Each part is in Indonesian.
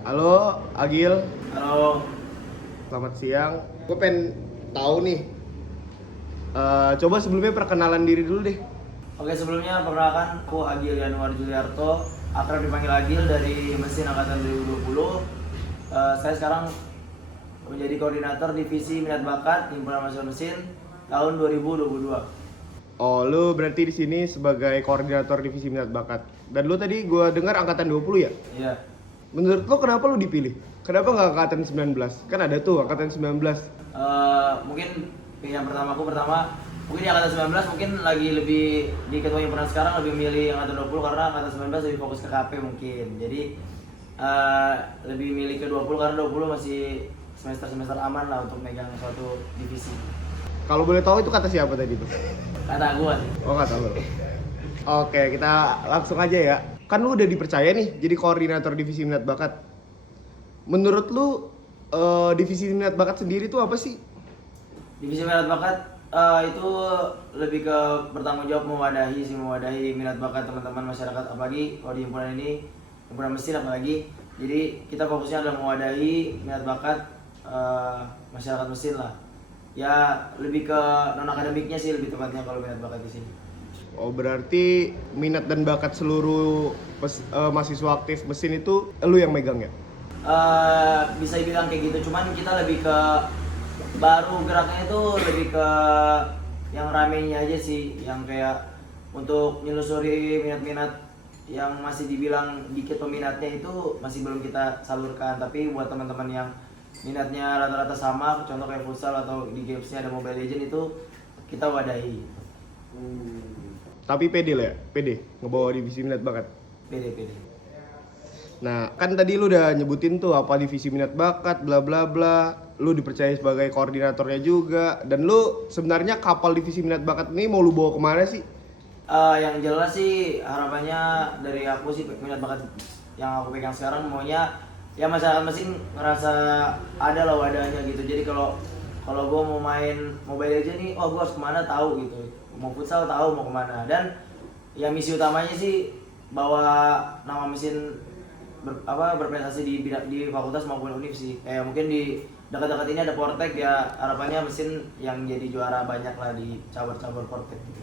Halo, Agil. Halo. Selamat siang. Gue pengen tahu nih. Coba sebelumnya perkenalan diri dulu deh. Oke, sebelumnya perkenalkan aku Agil Yanuar Juliarto, akrab dipanggil Agil dari mesin angkatan 2020. Saya sekarang menjadi koordinator divisi minat bakat himpunan mahasiswa mesin tahun 2022. Oh, lu berarti di sini sebagai koordinator divisi minat bakat. Dan lu tadi gue dengar angkatan 20 ya? Iya. Menurut lu kenapa lu dipilih? Kenapa nggak angkatan 19? Kan ada tuh angkatan 19. Mungkin yang pertama mungkin di angkatan 19 mungkin lagi lebih di ketua himpunan sekarang lebih milih angkatan 20 karena angkatan 19 lebih fokus ke KP mungkin. Jadi lebih milih ke 20 karena 20 masih semester aman lah untuk megang suatu divisi. Kalau boleh tahu itu kata siapa tadi tuh? Kata gua sih. Oh, kata lu. Oke, kita langsung aja ya. Kan lu udah dipercaya nih jadi koordinator divisi minat bakat. Menurut lu divisi minat bakat sendiri tuh apa sih? Divisi minat bakat itu lebih ke bertanggung jawab mewadahi minat bakat teman-teman masyarakat, apalagi kalau di himpunan ini himpunan mesin apalagi. Jadi kita fokusnya adalah mewadahi minat bakat masyarakat mesin lah. Ya lebih ke non akademiknya sih lebih tepatnya kalau minat bakat di sini. Oh, berarti minat dan bakat seluruh mahasiswa aktif mesin itu lu yang megang ya? Bisa dibilang kayak gitu, cuman kita lebih ke baru geraknya itu lebih ke yang ramenya aja sih, yang kayak untuk nyelusuri minat-minat yang masih dibilang dikit peminatnya itu masih belum kita salurkan. Tapi buat teman-teman yang minatnya rata-rata sama, contoh kayak futsal atau di gamesnya ada Mobile Legends, itu kita wadahi. Tapi pede lah ya? Pede ngebawa divisi minat bakat. Pede. Nah, kan tadi lu udah nyebutin tuh apa divisi minat bakat, bla bla bla. Lu dipercaya sebagai koordinatornya juga. Dan lu sebenarnya kapal divisi minat bakat ini mau lu bawa kemana sih? Yang jelas sih harapannya dari aku sih minat bakat yang aku pegang sekarang maunya ya masyarakat mesin ngerasa ada lah wadahnya gitu. Jadi kalau gue mau main Mobile Legends nih, oh gue harus kemana tahu gitu. Mau futsal tahu mau kemana. Dan ya misi utamanya sih bawa nama mesin berprestasi di fakultas maupun univ sih. Kayak mungkin di dekat-dekat ini ada Portek, ya harapannya mesin yang jadi juara banyak lah di cabur-cabur Portek gitu.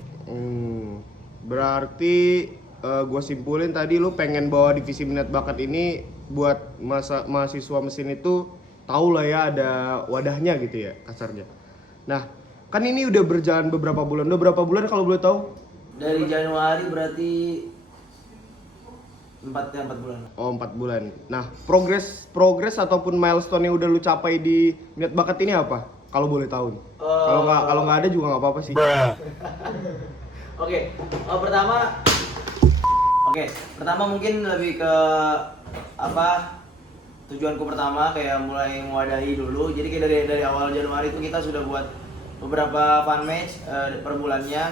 Berarti gue simpulin tadi lu pengen bawa divisi minat bakat ini buat mahasiswa mesin itu tahu lah ya ada wadahnya gitu ya kasarnya. Nah, kan ini udah berjalan beberapa bulan. Udah berapa bulan kalau boleh tahu? Dari Januari berarti 4 bulan. Oh, 4 bulan. Nah, progres ataupun milestone yang udah lu capai di minat bakat ini apa? Kalau boleh tahu nih. Kalau nggak ada juga nggak apa-apa sih. Oke, pertama mungkin lebih ke tujuanku pertama kayak mulai mewadahi dulu. Jadi kayak dari awal Januari itu kita sudah buat beberapa fun match per bulannya,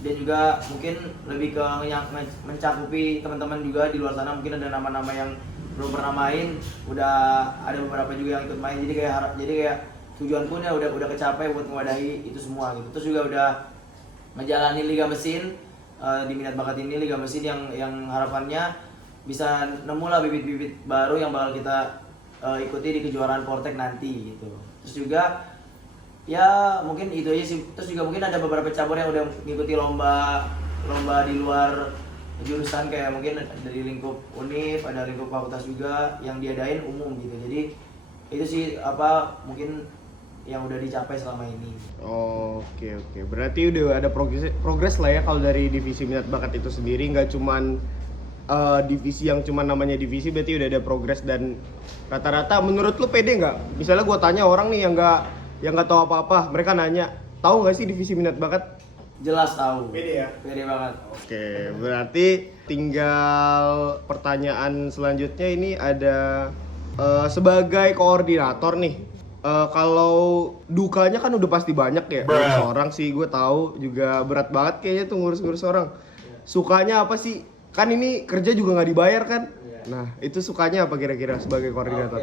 dan juga mungkin lebih ke mencakupi teman-teman juga di luar sana. Mungkin ada nama-nama yang belum pernah main, udah ada beberapa juga yang ikut main. Jadi kayak tujuanku nih udah kecapai buat mewadahi itu semua gitu. Terus juga udah menjalani Liga Mesin di minat bakat ini, Liga Mesin yang harapannya bisa nemu lah bibit-bibit baru yang bakal kita ikuti di kejuaraan Portek nanti gitu. Terus juga ya mungkin itu aja sih. Terus juga mungkin ada beberapa cabur yang udah ngikuti lomba di luar jurusan, kayak mungkin dari lingkup univ, ada lingkup fakultas juga yang diadain umum gitu. Jadi itu sih mungkin yang udah dicapai selama ini. Oke. Berarti udah ada progres lah ya kalau dari divisi minat bakat itu sendiri, nggak cuman divisi yang cuman namanya divisi, berarti udah ada progres. Dan rata-rata menurut lu pede nggak? Misalnya gue tanya orang nih yang nggak tahu apa-apa, mereka nanya, tahu nggak sih divisi minat bakat? Jelas tahu. Pede ya? Pede banget. Oke, berarti tinggal pertanyaan selanjutnya ini ada sebagai koordinator nih. Kalau dukanya kan udah pasti banyak ya. Ngurus orang sih gue tahu juga berat banget kayaknya tuh ngurus orang. Sukanya apa sih? Kan ini kerja juga nggak dibayar kan? Nah, itu sukanya apa kira-kira sebagai koordinator?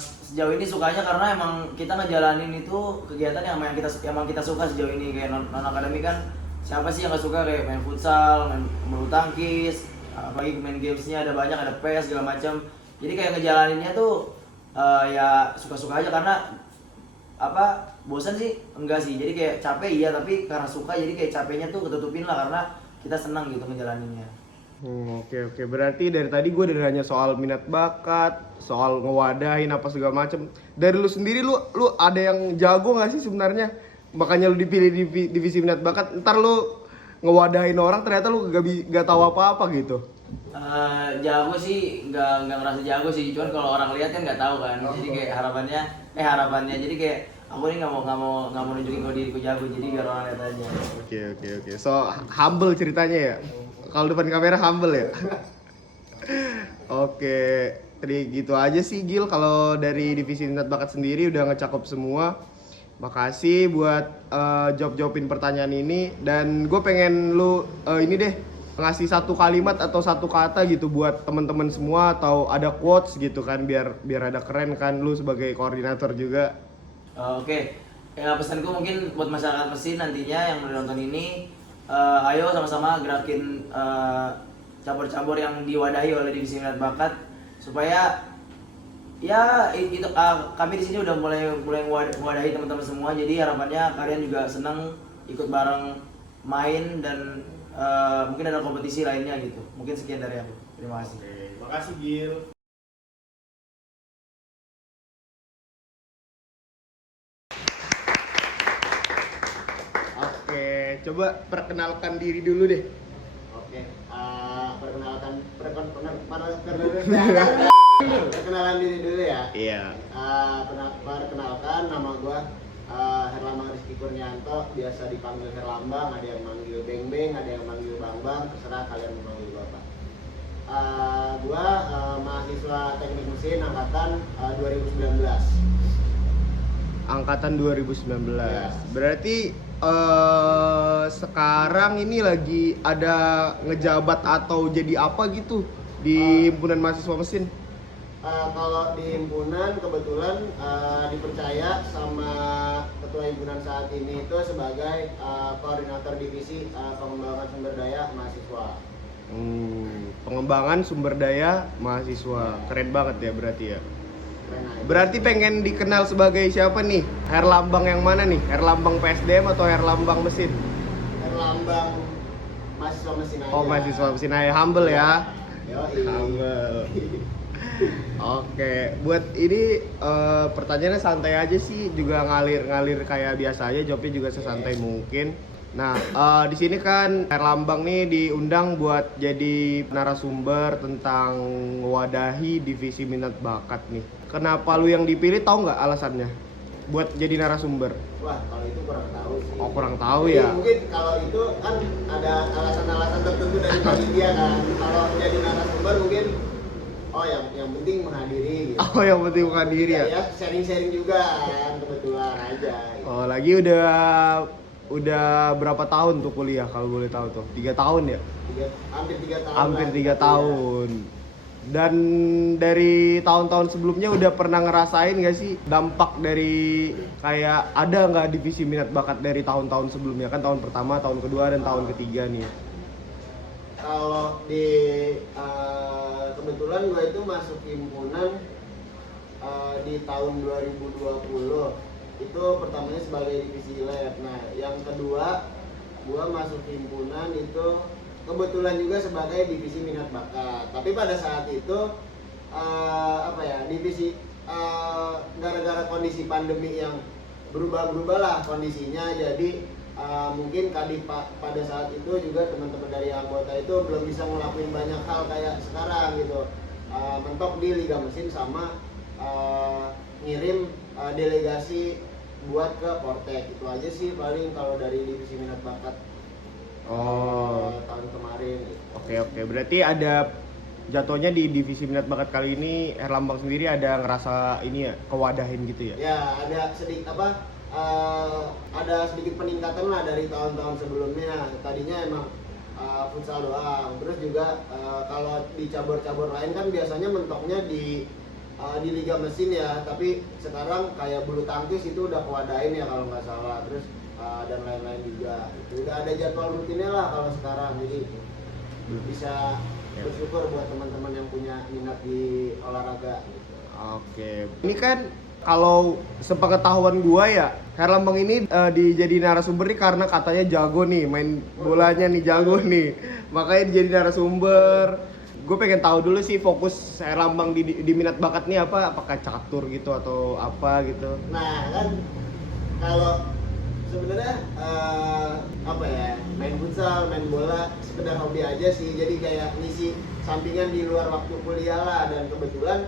Sejauh ini sukanya karena emang kita ngejalanin itu kegiatan yang emang kita suka sejauh ini. Kayak non akademik kan siapa sih yang nggak suka kayak main futsal, main bulu tangkis, apalagi main gamesnya ada banyak, ada PES segala macam. Jadi kayak ngejalaninnya tuh ya suka-suka aja karena apa bosan sih enggak sih, jadi kayak capek iya tapi karena suka jadi kayak capeknya tuh ketutupin lah karena kita senang gitu ngejalaninnya. Oke, berarti dari tadi gue udah nanya soal minat bakat, soal ngewadahin apa segala macem. Dari lu sendiri, lu ada yang jago nggak sih sebenarnya? Makanya lu dipilih di divisi minat bakat. Ntar lu ngewadahin orang ternyata lu gak tahu apa-apa gitu. Jago sih nggak ngerasa jago sih, cuman kalau orang lihat kan nggak tahu kan, jadi kayak harapannya jadi kayak aku nih nggak mau nunjukin kalau diriku jago, jadi biar orang lihat aja. Oke. So humble ceritanya ya. Kalau depan kamera humble ya. Oke, jadi gitu aja sih Gil. Kalau dari divisi minat bakat sendiri udah ngecakup semua. Makasih buat jawab-jawabin pertanyaan ini. Dan gue pengen lu ini deh ngasih satu kalimat atau satu kata gitu buat teman-teman semua, atau ada quotes gitu kan biar ada keren kan, lu sebagai koordinator juga. Oke, ya pesanku mungkin buat masyarakat Mesin nantinya yang menonton ini, ayo sama-sama gerakin cabur-cabur yang diwadahi oleh divisi minat bakat supaya ya itu kami di sini udah mulai mewadahi teman-teman semua, jadi harapannya kalian juga senang ikut bareng main dan mungkin ada kompetisi lainnya gitu. Mungkin sekian dari aku. Terima kasih. Makasih Gil. Oke, coba perkenalkan diri dulu deh. Oke, perkenalan diri dulu ya. Iya. Perkenalkan, nama gue Herlambang Rizky Kurnianto, biasa dipanggil Herlambang, ada yang manggil Beng Beng, ada yang manggil Bang Bang, terserah kalian mau manggil bapak. Gue mahasiswa teknik mesin angkatan 2019. Angkatan 2019. Ya. Berarti sekarang ini lagi ada ngejabat atau jadi apa gitu di himpunan mahasiswa mesin? Kalau di himpunan kebetulan dipercaya sama ketua himpunan saat ini itu sebagai koordinator divisi pengembangan sumber daya mahasiswa. Pengembangan sumber daya mahasiswa. Keren banget ya berarti ya. Keren aja. Berarti pengen dikenal sebagai siapa nih? Herlambang yang mana nih? Herlambang PSDM atau Herlambang mesin? Herlambang mahasiswa mesin aja. Oh, mahasiswa mesin aja. Humble ya. Yoi. Humble. Oke, buat ini pertanyaannya santai aja sih, juga ngalir kayak biasa aja, jawabnya juga sesantai mungkin. Nah, di sini kan Herlambang nih diundang buat jadi narasumber tentang wadahi divisi minat bakat nih. Kenapa lu yang dipilih, tahu nggak alasannya? Buat jadi narasumber? Wah, kalau itu kurang tahu sih. Oh, kurang tahu Jadi ya. mungkin kalau itu kan ada alasan-alasan tertentu dari panitia kan. Kalau jadi narasumber mungkin yang penting menghadiri gitu. Oh, yang penting bukan diri ya. Ya sharing-sharing juga kan, kebetulan aja gitu. Oh, lagi udah berapa tahun tuh kuliah kalau boleh tahu tuh? 3 tahun ya? Hampir 3 tahun. Hampir lah. 3 tahun. Dan dari tahun-tahun sebelumnya udah pernah ngerasain gak sih dampak dari kayak ada nggak divisi minat bakat dari tahun-tahun sebelumnya? Kan tahun pertama, tahun kedua, dan tahun ketiga nih. Kalau di kebetulan gue itu masuk himpunan di tahun 2020. Itu pertamanya sebagai divisi lab. Nah, yang kedua gue masuk himpunan itu kebetulan juga sebagai divisi minat bakat. Tapi pada saat itu divisi gara-gara kondisi pandemi yang berubah-berubah lah kondisinya, jadi mungkin pada saat itu juga teman-teman dari anggota itu belum bisa ngelakuin banyak hal kayak sekarang gitu. Mentok di Liga Mesin sama ngirim delegasi buat ke Portek. Itu aja sih paling kalau dari divisi minat bakat tahun kemarin gitu. Oke. Berarti ada jatuhnya di divisi minat bakat kali ini Herlambang sendiri ada ngerasa ini ya, kewadahin gitu ya? Ya, ada sedikit peningkatan lah dari tahun-tahun sebelumnya. Tadinya emang futsal doang. Terus juga kalau di cabur-cabur lain kan biasanya mentoknya di Liga Mesin ya, tapi sekarang kayak bulu tangkis itu udah kewadain ya kalau nggak salah. Terus dan lain-lain juga. Udah ada jadwal rutinnya lah kalau sekarang, jadi bisa bersyukur buat teman-teman yang punya minat di olahraga gitu. Oke. Ini kan kalau sepengetahuan gua ya, Herlambang ini dijadi narasumber nih karena katanya jago nih, main bolanya nih jago nih. Makanya jadi narasumber. Gue pengen tahu dulu sih fokus Herlambang di minat bakat nih apa? Apakah catur gitu atau apa gitu? Nah kan kalau sebenarnya apa ya, main futsal, main bola sekedar hobi aja sih, jadi kayak ngisi sampingan di luar waktu kuliah lah, dan kebetulan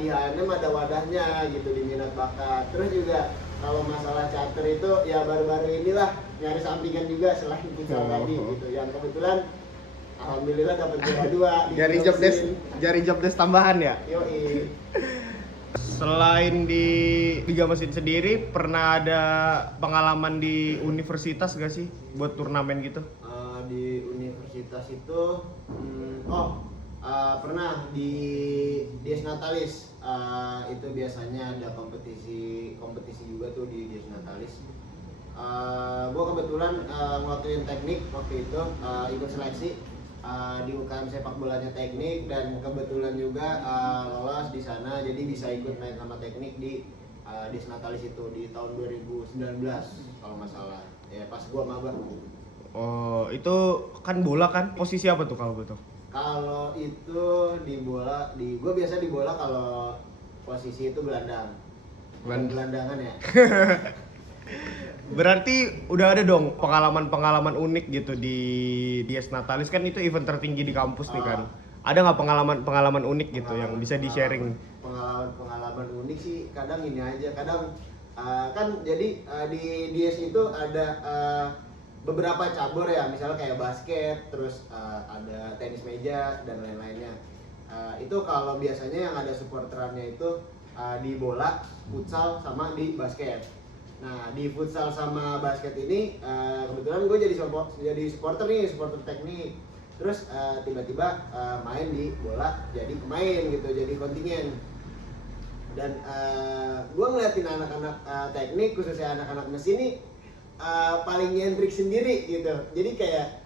di HNM ada wadahnya gitu di minat bakat. Terus juga kalau masalah charter itu ya baru-baru inilah nyari sampingan juga selain futsal tadi gitu, yang kebetulan alhamdulillah dapat juara 2 di Jari job desk tambahan ya? Yoi. Selain di Liga Mesin sendiri, pernah ada pengalaman di universitas gak sih buat turnamen gitu? Di universitas itu pernah di Dies Natalis. Itu biasanya ada kompetisi juga tuh di Dies Natalis. Gue kebetulan ngelakuin teknik waktu itu, ikut seleksi di UKM sepak bolanya teknik, dan kebetulan juga lolos di sana, jadi bisa ikut main sama teknik di Dies Natalis itu di tahun 2019 kalau nggak salah, ya pas gua maba. Oh, itu kan bola kan? Posisi apa tuh kalau betul? Kalau itu di bola, gua biasa di bola kalau posisi itu gelandang. Gelandangan ya. Berarti udah ada dong pengalaman-pengalaman unik gitu di Dies Natalis, kan itu event tertinggi di kampus nih kan. Ada nggak pengalaman unik gitu yang bisa di-sharing? Pengalaman unik sih kadang ini aja, kadang kan jadi di Dies itu ada beberapa cabur ya, misalnya kayak basket, terus ada tenis meja dan lain-lainnya. Itu kalau biasanya yang ada supporterannya itu di bola, futsal, sama di basket. Nah di futsal sama basket ini kebetulan gue jadi supporter nih, supporter teknik. Terus tiba-tiba main di bola jadi pemain gitu, jadi kontingen. Dan gue ngeliatin anak-anak teknik, khususnya anak-anak mesin ini paling nyentrik sendiri gitu. Jadi kayak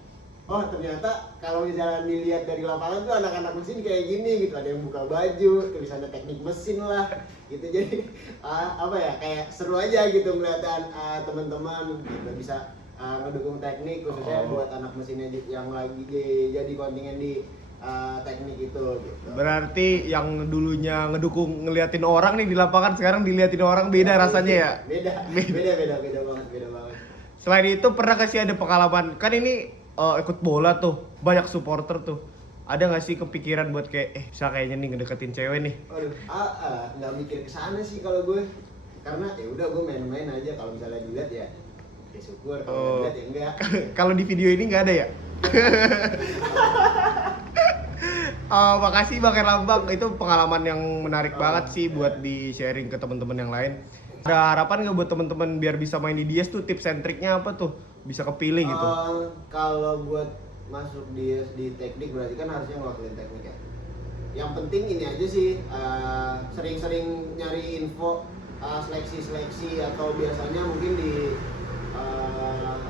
oh ternyata kalau misalnya dilihat dari lapangan tuh anak-anak mesin kayak gini gitu, ada yang buka baju, tulisannya teknik mesin lah gitu. Jadi apa ya, kayak seru aja gitu ngeliatin teman-teman gitu bisa ngedukung teknik, khususnya buat anak mesinnya yang lagi jadi kontingen di teknik itu gitu. Berarti yang dulunya ngeliatin orang nih di lapangan, sekarang diliatin orang beda rasanya ya? Beda banget. Selain itu pernah kasih ada pengalaman, kan ini ikut bola tuh, banyak supporter tuh. Ada nggak sih kepikiran buat kayak bisa kayaknya nih ngedeketin cewek nih? Aduh, nggak mikir kesana sih kalau gue, karena ya udah gue main-main aja. Kalau misalnya dilihat ya syukur, kalau dilihat ya enggak. Kalau di video ini nggak ada ya? Makasih Bang Herlambang, itu pengalaman yang menarik banget sih buat di sharing ke teman-teman yang lain. Ada harapan nggak buat teman-teman biar bisa main di Dies tuh, tips and triknya apa tuh? Bisa kepilih gitu. Kalau buat masuk di teknik berarti kan harusnya ngelakuin teknik ya. Yang penting ini aja sih, sering-sering nyari info seleksi atau biasanya mungkin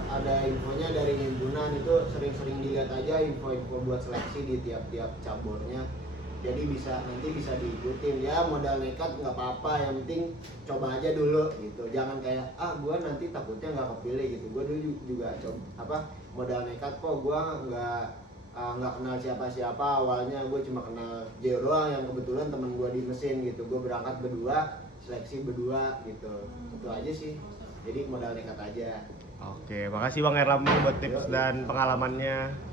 ada infonya dari himpunan, itu sering-sering dilihat aja info-info buat seleksi di tiap-tiap caburnya. Jadi nanti bisa diikutin ya, modal nekat nggak apa-apa, yang penting coba aja dulu gitu. Jangan kayak gue nanti takutnya nggak kepilih gitu. Gue dulu juga modal nekat kok, gue nggak kenal siapa-siapa awalnya, gue cuma kenal Jero doang yang kebetulan teman gue di mesin gitu. Gue berangkat berdua, seleksi berdua gitu. Itu aja sih, jadi modal nekat aja. Oke, makasih Bang Herlambang buat tips dan pengalamannya.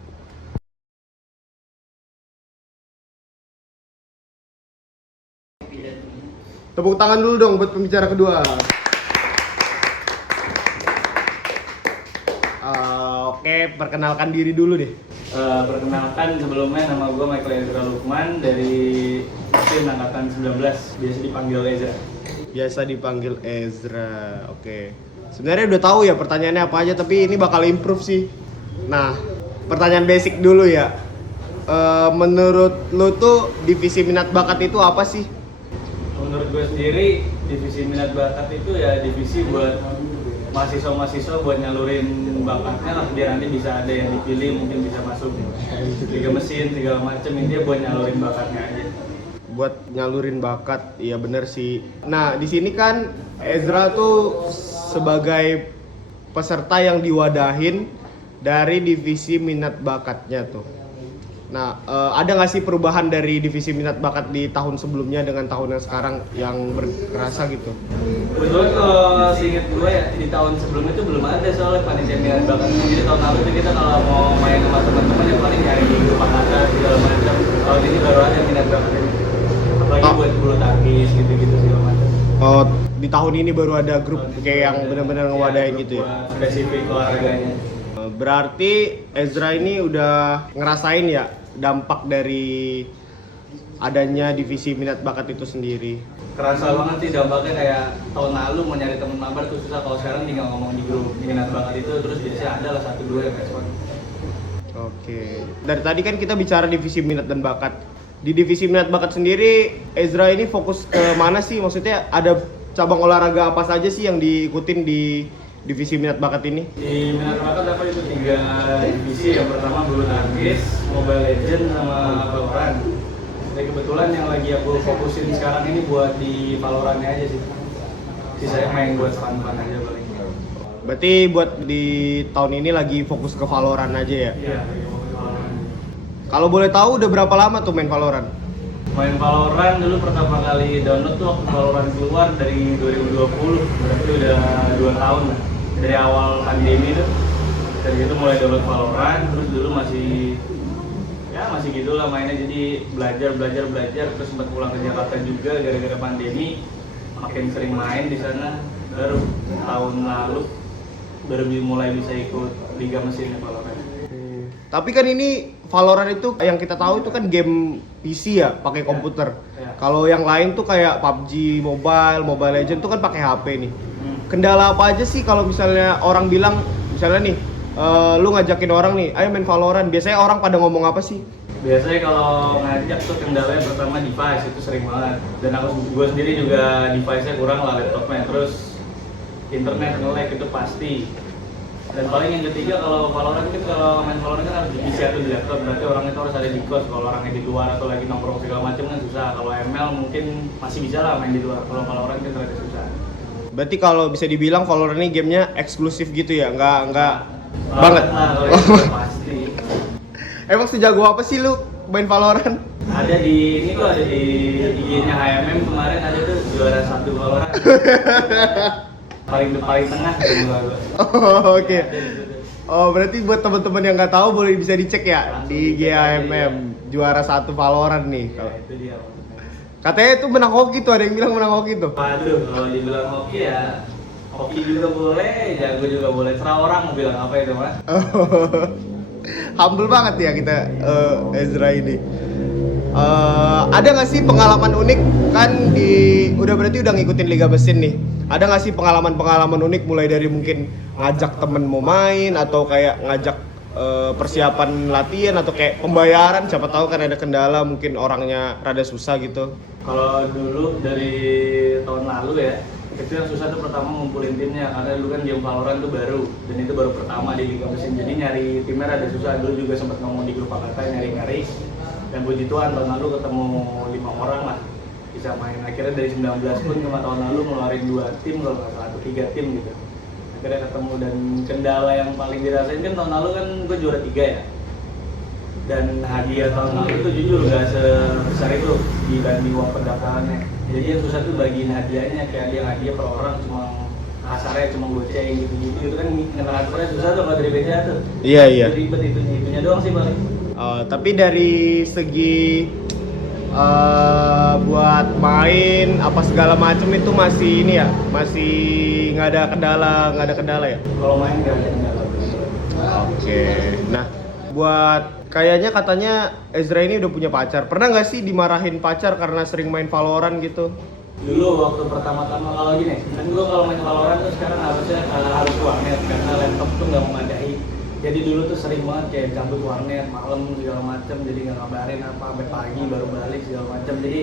Tepuk tangan dulu dong buat pembicara kedua. Oke, perkenalkan diri dulu deh. Perkenalkan, sebelumnya nama gue Michael Ezra Lukman dari mesin angkatan 19, biasa dipanggil Ezra. Biasa dipanggil Ezra. Oke. Sebenarnya udah tahu ya pertanyaannya apa aja, tapi ini bakal improve sih. Nah, pertanyaan basic dulu ya. Menurut lu tuh divisi minat bakat itu apa sih? Menurut gue sendiri, divisi minat bakat itu ya divisi buat mahasiswa buat nyalurin bakatnya lah, biar nanti bisa ada yang dipilih, mungkin bisa masuk liga mesin segala macem. Intinya buat nyalurin bakatnya aja. Buat nyalurin bakat, iya bener sih. Nah di sini kan Ezra tuh sebagai peserta yang diwadahin dari divisi minat bakatnya tuh. Nah, ada nggak sih perubahan dari divisi minat bakat di tahun sebelumnya dengan tahun yang sekarang yang berkerasa gitu? Kebetulan kalau seinget gue ya, di tahun sebelumnya itu belum ada soalnya panitia minat bakat. Jadi tahun lalu itu kita kalau mau main sama teman-teman yang paling nyari di grup angkatan segala macam. Tahun ini baru ada minat bakatnya. Apalagi buat bulu tangkis gitu-gitu segala macam. Oh, di tahun ini baru ada grup kayak yang benar-benar ngewadahin gitu ya? Spesifik olahraganya. Berarti Ezra ini udah ngerasain ya dampak dari adanya divisi minat bakat itu sendiri. Kerasa banget sih dampaknya, kayak tahun lalu mau nyari teman mabar tuh susah, kalau sekarang tinggal ngomong di grup minat bakat itu terus biasanya ada lah 1-2 yang respon. Oke. Dari tadi kan kita bicara divisi minat dan bakat. Di divisi minat bakat sendiri Ezra ini fokus ke mana sih? Maksudnya ada cabang olahraga apa saja sih yang diikutin di divisi minat bakat ini? Di minat bakat apa itu 3 divisi, yang pertama bulu tangkis, Mobile Legends, sama Valorant. Jadi kebetulan yang lagi aku fokusin sekarang ini buat di Valorantnya aja sih. Sisanya main buat fun-fun aja paling. Berarti buat di tahun ini lagi fokus ke Valorant aja ya? Iya, lagi fokus Valorant. Kalau boleh tahu udah berapa lama tuh main Valorant? Main Valorant dulu pertama kali download tuh waktu Valorant keluar dari 2020, berarti udah 2 tahun lah. Dari awal pandemi tuh, dari itu mulai download Valorant, terus dulu masih gitulah mainnya, jadi belajar, terus sempat pulang ke Jakarta juga gara-gara pandemi, makin sering main di sana. Baru tahun lalu baru mulai bisa ikut liga mesinnya Valorant. Tapi kan ini Valorant itu yang kita tahu itu kan game PC ya, pakai komputer. Ya. Kalau yang lain tuh kayak PUBG Mobile Legends tuh kan pakai HP nih. Kendala apa aja sih kalau misalnya orang bilang, misalnya nih, lu ngajakin orang nih, ayo main Valorant, biasanya orang pada ngomong apa sih? Biasanya kalau ngajak tuh kendalanya pertama device, itu sering banget. Dan gue sendiri juga device-nya kurang lah, laptopnya. Terus internet nge-lag itu pasti. Dan paling yang ketiga, kalau Valorant kan, kalau main Valorant kan harus di PC atau di laptop, berarti orang itu harus ada di kos. Kalau orangnya di luar atau lagi nongkrong segala macam kan susah. Kalau ML mungkin masih bisa lah main di luar. Kalau Valorant kan ternyata susah. Berarti kalau bisa dibilang Valorant ini gamenya eksklusif gitu ya, nggak banget. Lah, kalau itu pasti. Emang sejago apa sih lu main Valorant? Ada di ini tuh, ada di IG-nya HMM kemarin, ada tuh juara 1 Valorant. paling tengah tuh gua. Oh, oke. Oh, berarti buat teman-teman yang nggak tahu boleh bisa dicek ya di GHMM juara 1 Valorant nih. Ya, itu dia. Katanya itu menang hoki tuh, ada yang bilang menang hoki tuh. Waduh, kalau dibilang hoki ya hoki juga boleh, jago juga boleh. Terserah orang mau bilang apa itu, Mas. Humble banget ya kita Ezra ini. Ada nggak sih pengalaman unik kan berarti udah ngikutin Liga Mesin nih. Ada nggak sih pengalaman unik mulai dari mungkin ngajak temen mau main atau kayak ngajak persiapan latihan atau kayak pembayaran, siapa tahu kan ada kendala mungkin orangnya rada susah gitu. Kalau dulu dari tahun lalu ya, itu yang susah tuh pertama ngumpulin timnya, karena dulu kan game Valorant tuh baru dan itu baru pertama di Liga Mesin, jadi nyari timnya rada susah. Dulu juga sempat ngomong di grup angkatan nyari dan puji Tuhan tahun lalu ketemu 5 orang lah bisa main. Akhirnya dari 19 pun cuma tahun lalu ngeluarin 2 tim kalau nggak salah, 3 tim gitu. Akhirnya ketemu, dan kendala yang paling dirasain kan tahun lalu kan gue juara 3 ya, dan hadiah tahun lalu tuh jujur gak sebesar itu dibanding uang pendaftarannya. Jadi yang susah tuh bagiin hadiahnya, kayak ada hadiah per orang cuma kasarnya cuma goceng gitu-gitu, itu kan ngaturnya susah tuh kalau dari BCA tuh. Iya. Ribet itunya doang sih paling. Tapi dari segi buat main apa segala macam itu masih ini ya, masih nggak ada kendala ya. Kalau main nggak ada kendala. Oke. Nah, buat kayaknya katanya Ezra ini udah punya pacar. Pernah nggak sih dimarahin pacar karena sering main Valorant gitu? Dulu waktu pertama-tama kalau gini, kan gue kalau main Valorant tuh sekarang harusnya harus warnet karena laptop tuh nggak memadai. Jadi dulu tuh sering banget kayak cabut warnet malam segala macam, jadi nggak ngabarin apa sampai pagi baru balik segala macam. Jadi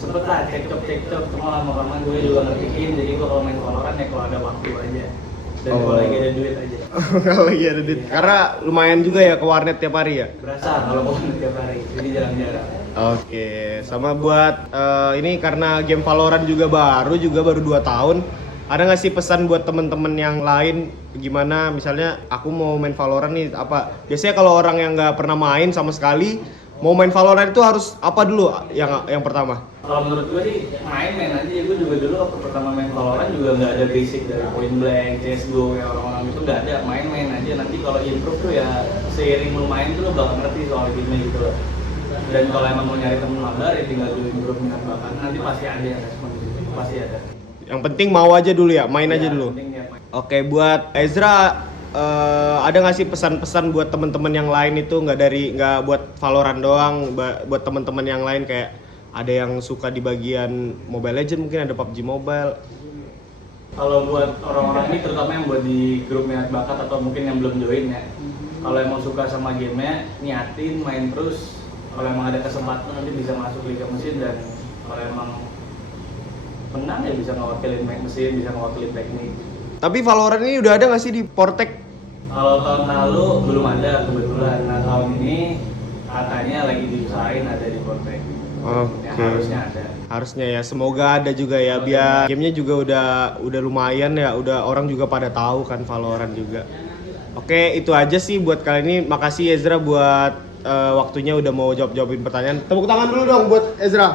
sempet lah cekcok, cuma lama-lama gue juga ngertiin. Jadi gue kalau main Valorant ya kalau ada waktu aja. Dan kalau lagi ada duit aja. Kalau lagi ada duit. Karena lumayan juga ya ke warnet tiap hari ya. Berasa kalau mau tiap hari, jadi jarang-jarang. Oke, sama buat ini karena game Valorant juga baru 2 tahun. Ada nggak sih pesan buat temen-temen yang lain gimana? Misalnya aku mau main Valorant nih, apa? Biasanya kalau orang yang nggak pernah main sama sekali, mau main Valorant itu harus apa dulu yang pertama? Kalau menurut gue sih main-main aja. Gue juga dulu waktu pertama main Valorant juga nggak ada basic dari Point Blank, CSGO yang orang-orang itu nggak ada. Main-main aja. Nanti kalau improve tuh ya seiring lu main tuh lo bakal ngerti soal game gitu loh. Dan kalau emang mau nyari temen mabar ya tinggal dulu improve minat bakat. Nanti pasti ada yang respon di situ, pasti ada. Yang penting mau aja dulu ya, main aja Ya, dulu. penting ya main. Oke, buat Ezra ada nggak sih pesan-pesan buat teman-teman yang lain itu nggak buat Valorant doang, buat teman-teman yang lain kayak ada yang suka di bagian Mobile Legends mungkin ada PUBG Mobile. Kalau buat orang-orang ini terutama yang buat di grup minat bakat atau mungkin yang belum join ya. Kalau emang suka sama gamenya, niatin main terus. Kalau emang ada kesempatan nanti bisa masuk Liga Mesin dan kalau emang menang ya bisa ngewakilin mesin, bisa ngewakilin teknik. Tapi Valorant ini udah ada nggak sih di Portek? Kalau tahun lalu belum ada kebetulan. Nah tahun ini katanya lagi diusahain ada di Portek. Oke. Ya, harusnya ada. Harusnya ya, semoga ada juga ya, biar gamenya juga udah lumayan ya, udah orang juga pada tahu kan Valorant juga. Oke, itu aja sih buat kali ini. Makasih Ezra buat waktunya udah mau jawabin pertanyaan. Tepuk tangan dulu dong buat Ezra.